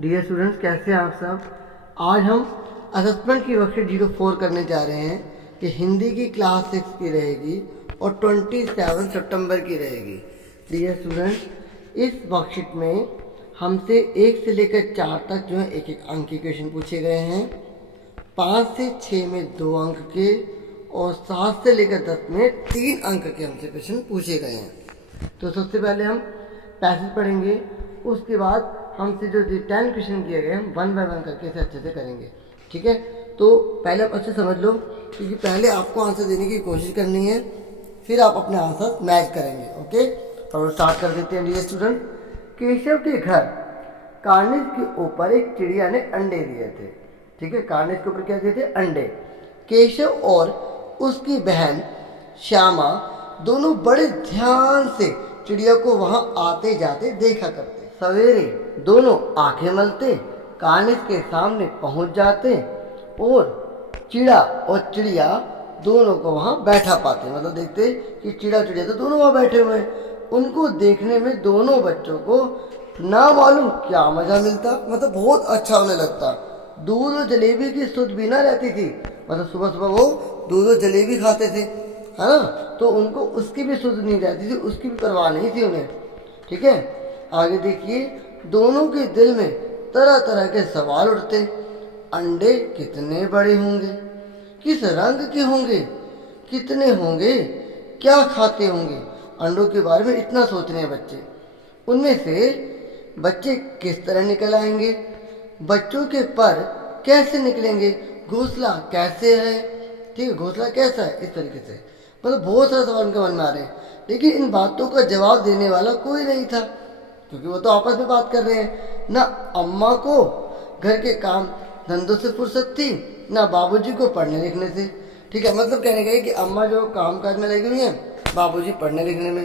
Dear students, कैसे हैं आप सब। आज हम असेसमेंट की वर्कशीट 04 करने जा रहे हैं कि हिंदी की क्लास 6 की रहेगी और 27 सितंबर की रहेगी। डियर स्टूडेंट्स, इस वर्कशीट में हमसे 1 से लेकर 4 तक जो है एक अंक के क्वेश्चन पूछे गए हैं। 5 से 6 में 2 अंक के और 7 से लेकर 10 में 3 अंक के हमसे क्वेश्चन पूछे गए हैं। तो सबसे पहले हम पैसेज पढ़ेंगे, उसके बाद हमसे जो 10 क्वेश्चन किए गए हैं 1 बाय 1 करके इसे अच्छे से करेंगे। ठीक है, तो पहले आप अच्छे समझ लो, क्योंकि पहले आपको आंसर देने की कोशिश करनी है, फिर आप अपने आंसर मैच करेंगे। ओके, और स्टार्ट कर देते हैं। डियर स्टूडेंट, केशव के घर कार्निस के ऊपर एक चिड़िया ने अंडे दिए थे। ठीक है, कार्निस के ऊपर क्या दिए थे? अंडे। केशव और उसकी बहन श्यामा दोनों बड़े ध्यान से चिड़िया को वहां आते जाते देखा करते। सवेरे दोनों आंखें मलते, कार्निस के सामने पहुंच जाते और चिड़ा और चिड़िया दोनों को वहां बैठा पाते। मतलब देखते कि चिड़ा चिड़िया तो दोनों वहां बैठे हुए हैं। उनको देखने में दोनों बच्चों को ना मालूम क्या मजा मिलता, मतलब बहुत अच्छा होने लगता। दूध और जलेबी की सुध भी ना रहती थी, मतलब सुबह सुबह वो दूध और जलेबी खाते थे, है ना, तो उनको उसकी भी सुध नहीं रहती थी, उसकी भी परवाह नहीं थी उन्हें। ठीक है, आगे देखिए, दोनों के दिल में तरह तरह के सवाल उठते। अंडे कितने बड़े होंगे, किस रंग के होंगे, कितने होंगे, क्या खाते होंगे। अंडों के बारे में इतना सोच रहे हैं बच्चे। उनमें से बच्चे किस तरह निकल आएंगे, बच्चों के पर कैसे निकलेंगे, घोंसला कैसे है, ठीक है, घोंसला कैसा है, इस तरीके से मतलब बहुत सारे सवाल उनके मन में आ रहे हैं। लेकिन इन बातों का जवाब देने वाला कोई नहीं था, क्योंकि वो तो आपस में बात कर रहे हैं। ना अम्मा को घर के काम धंधों से फुर्सत थी, ना बाबूजी को पढ़ने लिखने से। ठीक है, मतलब कहने का कि अम्मा जो काम काज में लगी हुई है, बाबूजी पढ़ने लिखने में,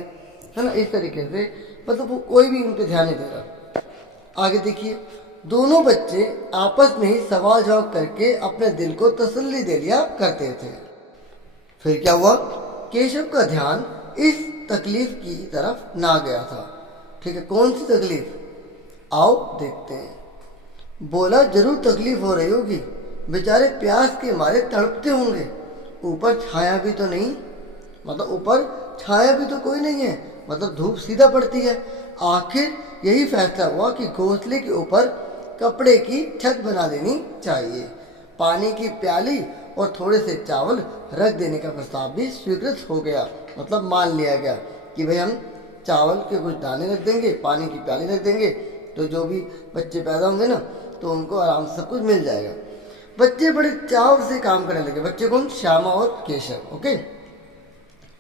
है ना, इस तरीके से मतलब वो कोई भी उन पर ध्यान नहीं दे रहा। आगे देखिए, दोनों बच्चे आपस में ही सवाल जवाब करके अपने दिल को तसल्ली दे लिया करते थे। फिर क्या हुआ, केशव का ध्यान इस तकलीफ की तरफ ना गया था। ठीक है, कौन सी तकलीफ, आओ देखते हैं। बोला, जरूर तकलीफ हो रही होगी, बेचारे प्यास के मारे तड़पते होंगे। ऊपर छाया भी तो नहीं, मतलब ऊपर छाया भी तो कोई नहीं है, मतलब धूप सीधा पड़ती है। आखिर यही फैसला हुआ कि घोंसले के ऊपर कपड़े की छत बना देनी चाहिए। पानी की प्याली और थोड़े से चावल रख देने का प्रस्ताव भी स्वीकृत हो गया, मतलब मान लिया गया कि भाई हम चावल के कुछ दाने रख देंगे, पानी की प्याली रख देंगे, तो जो भी बच्चे पैदा होंगे ना तो उनको आराम से सब कुछ मिल जाएगा। बच्चे बड़े चाव से काम करने लगे। बच्चे कौन? श्यामा और केशव। ओके,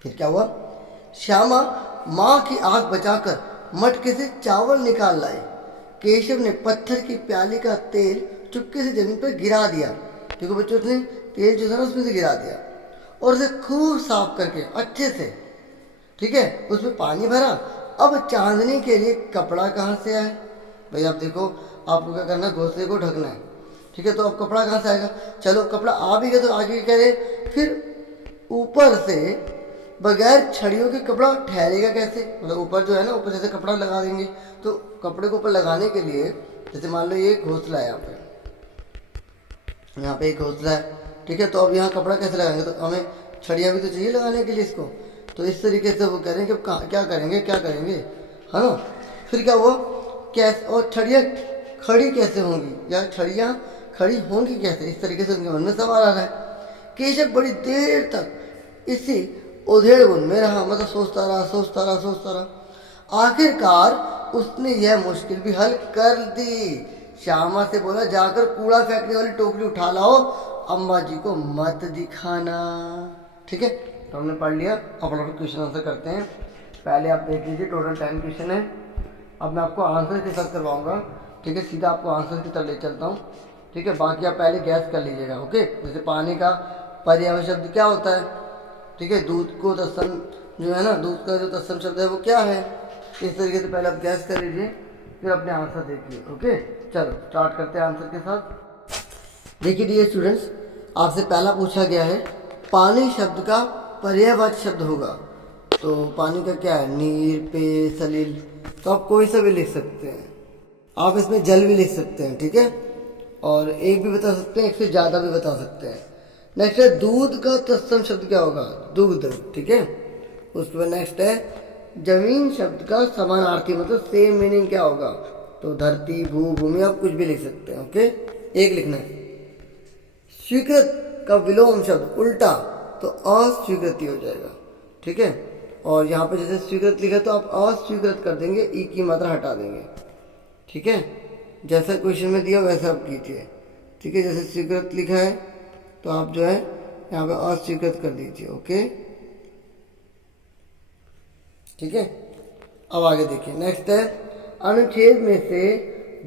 फिर क्या हुआ, श्यामा माँ की आंख बचाकर मटके से चावल निकाल लाए। केशव ने पत्थर की प्याली का तेल चुपके से जमीन पर गिरा दिया। देखो बच्चों, उसने तेल जो था ना उसमें से गिरा दिया और उसे खूब साफ करके अच्छे से, ठीक है, उसमें पानी भरा। अब चांदनी के लिए कपड़ा कहाँ से आए? भाई आप देखो, आपको क्या करना है, घोंसले को ढकना है। ठीक है, तो अब कपड़ा कहाँ से आएगा? चलो कपड़ा आ भी गया तो आगे क्या करें, फिर ऊपर से बगैर छड़ियों के कपड़ा ठहरेगा कैसे? मतलब ऊपर जो है ना, ऊपर जैसे कपड़ा लगा देंगे, तो कपड़े को ऊपर लगाने के लिए, जैसे मान लो ये घोंसला है, यहाँ पे एक घोंसला है, ठीक है, तो अब यहाँ कपड़ा कैसे लगाएंगे? तो हमें छड़ियाँ भी तो चाहिए लगाने के लिए इसको। तो इस तरीके से वो कह रहे हैं कि क्या करेंगे, है ना। फिर क्या हुआ, कैसे, और छड़ियाँ खड़ी कैसे होंगी, या छड़ियाँ खड़ी होंगी कैसे, इस तरीके से उनके मन में सवाल आ रहा है। केशव बड़ी देर तक इसी उधेड़बुन में रहा, मतलब सोचता रहा। आखिरकार उसने यह मुश्किल भी हल कर दी। श्यामा से बोला, जाकर कूड़ा फेंकने वाली टोकरी उठा लाओ, अम्मा जी को मत दिखाना। ठीक है, तो हमने पढ़ लिया। अब हम क्वेश्चन आंसर करते हैं। पहले आप देख लीजिए, टोटल 10 क्वेश्चन है। अब मैं आपको आंसर के साथ करवाऊंगा। ठीक है, सीधा आपको आंसर की तरफ ले चलता हूँ। ठीक है, बाकी आप पहले गैस कर लीजिएगा। ओके, जैसे पानी का पर्यायवाची शब्द क्या होता है? ठीक है, दूध को तत्सम जो है ना, दूध का जो तत्सम शब्द है वो क्या है? इस तरीके से पहले आप गैस कर लीजिए, फिर अपने आंसर देखिए। ओके, चलो स्टार्ट करते हैं आंसर के साथ। देखिए डियर स्टूडेंट्स, आपसे पहला पूछा गया है पानी शब्द का पर्यायवाची शब्द होगा, तो पानी का क्या है? नीर, पे, सलील। तो आप कोई सा भी लिख सकते हैं। आप इसमें जल भी लिख सकते हैं, ठीक है, और एक भी बता सकते हैं, एक से ज़्यादा भी बता सकते हैं। नेक्स्ट है दूध का तत्सम शब्द क्या होगा, दुग्ध, ठीक है। उसके बाद नेक्स्ट है जमीन शब्द का समानार्थी मतलब सेम मीनिंग क्या होगा, तो धरती, भू, भूमि, आप कुछ भी लिख सकते हैं, ओके, एक लिखना है। स्वीकृत का विलोम शब्द उल्टा तो अस्वीकृति हो जाएगा, ठीक है। और यहाँ पे जैसे स्वीकृत लिखा तो आप अस्वीकृत कर देंगे, ई की मात्रा हटा देंगे, ठीक है। जैसा क्वेश्चन में दिया वैसा आप कीजिए, ठीक है। जैसे स्वीकृत लिखा है तो आप जो है यहाँ पे अस्वीकृत कर दीजिए, ओके, ठीक है। अब आगे देखिए, नेक्स्ट है अनुच्छेद में से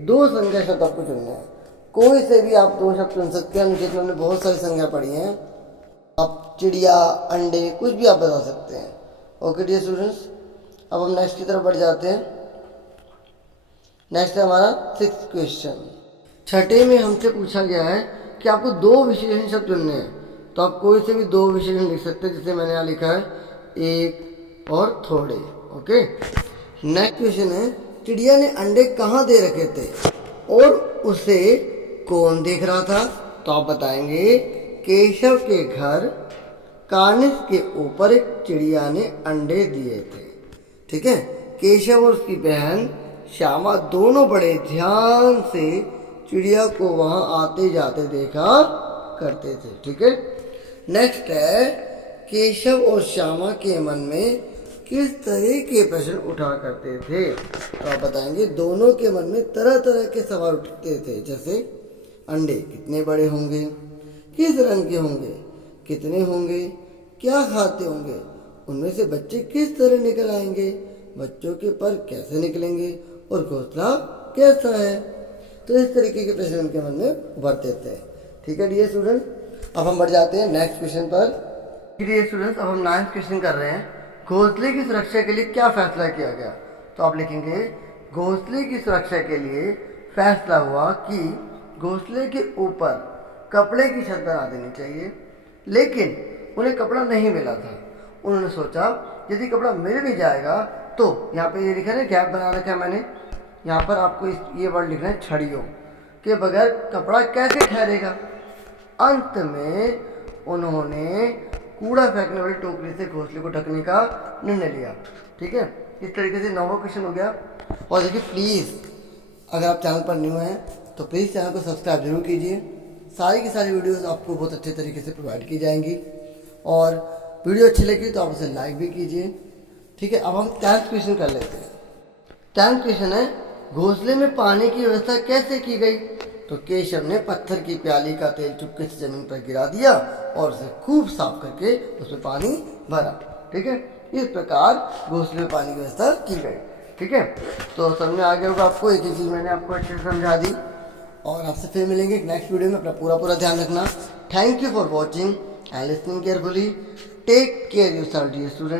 दो संज्ञा शब्द आपको चुनना है। कोई से भी आप दो शब्द चुन सकते हैं। अनुच्छेद में हमने बहुत सारी संज्ञा पढ़ी हैं, आप चिड़िया, अंडे, कुछ भी आप बता सकते हैं, ओके डियर स्टूडेंट्स। अब हम नेक्स्ट की तरफ बढ़ जाते हैं। नेक्स्ट है हमारा 6th क्वेश्चन। छठे में हमसे पूछा गया है कि आपको दो विशेषण शब्द चुनने हैं, तो आप कोई से भी दो विशेषण लिख सकते हैं, जैसे मैंने यहाँ लिखा है एक और थोड़े, ओके। नेक्स्ट क्वेश्चन है चिड़िया ने अंडे कहाँ दे रखे थे और उसे कौन देख रहा था, तो आप बताएंगे केशव के घर कार्निस के ऊपर एक चिड़िया ने अंडे दिए थे, ठीक है। केशव और उसकी बहन श्यामा दोनों बड़े ध्यान से चिड़िया को वहां आते जाते देखा करते थे, ठीक है। नेक्स्ट है केशव और श्यामा के मन में किस तरह के प्रश्न उठा करते थे, तो आप बताएंगे दोनों के मन में तरह तरह के सवाल उठते थे, जैसे अंडे कितने बड़े होंगे, किस रंग के होंगे, कितने होंगे, क्या खाते होंगे, उनमें से बच्चे किस तरह निकल आएंगे, बच्चों के पर कैसे निकलेंगे और घोंसला कैसा है। तो इस तरीके के प्रश्न उनके मन में उभरते थे, ठीक है डियर स्टूडेंट। अब हम बढ़ जाते हैं नेक्स्ट क्वेश्चन पर। डियर स्टूडेंट्स, अब हम 9th क्वेश्चन कर रहे हैं। घोंसले की सुरक्षा के लिए क्या फैसला किया गया, तो आप लिखेंगे घोंसले की सुरक्षा के लिए फैसला हुआ कि घोंसले के ऊपर कपड़े की छत बना देनी चाहिए, लेकिन उन्हें कपड़ा नहीं मिला था। उन्होंने सोचा यदि कपड़ा मिल भी जाएगा तो यहाँ पे ये लिखा है, गैप बना रखा है मैंने, यहाँ पर आपको ये वर्ड लिखना है छड़ियों के बगैर कपड़ा कैसे ठहरेगा। अंत में उन्होंने कूड़ा फेंकने वाली टोकरी से घोंसले को ढकने का निर्णय लिया, ठीक है। इस तरीके से 9वां क्वेश्चन हो गया। और देखिए प्लीज़ अगर आप चैनल पर न्यू हैं तो प्लीज़ चैनल को सब्सक्राइब जरूर कीजिए। सारी की सारी वीडियोस आपको बहुत अच्छे तरीके से प्रोवाइड की जाएंगी, और वीडियो अच्छी लगी तो आप उसे लाइक भी कीजिए, ठीक है। अब हम 10th क्वेश्चन कर लेते हैं। 10th क्वेश्चन है घोंसले में पानी की व्यवस्था कैसे की गई, तो केशव ने पत्थर की प्याली का तेल चुपके से जमीन पर गिरा दिया और उसे खूब साफ करके उसमें पानी भरा, ठीक है। इस प्रकार घोंसले में पानी की व्यवस्था की गई, ठीक है। तो समझ में आ गया होगा आपको, एक ही चीज़ मैंने आपको अच्छे से समझा दी। और आपसे फिर मिलेंगे नेक्स्ट वीडियो में, अपना पूरा ध्यान रखना। Thank you for watching and listening carefully. Take care yourself dear student.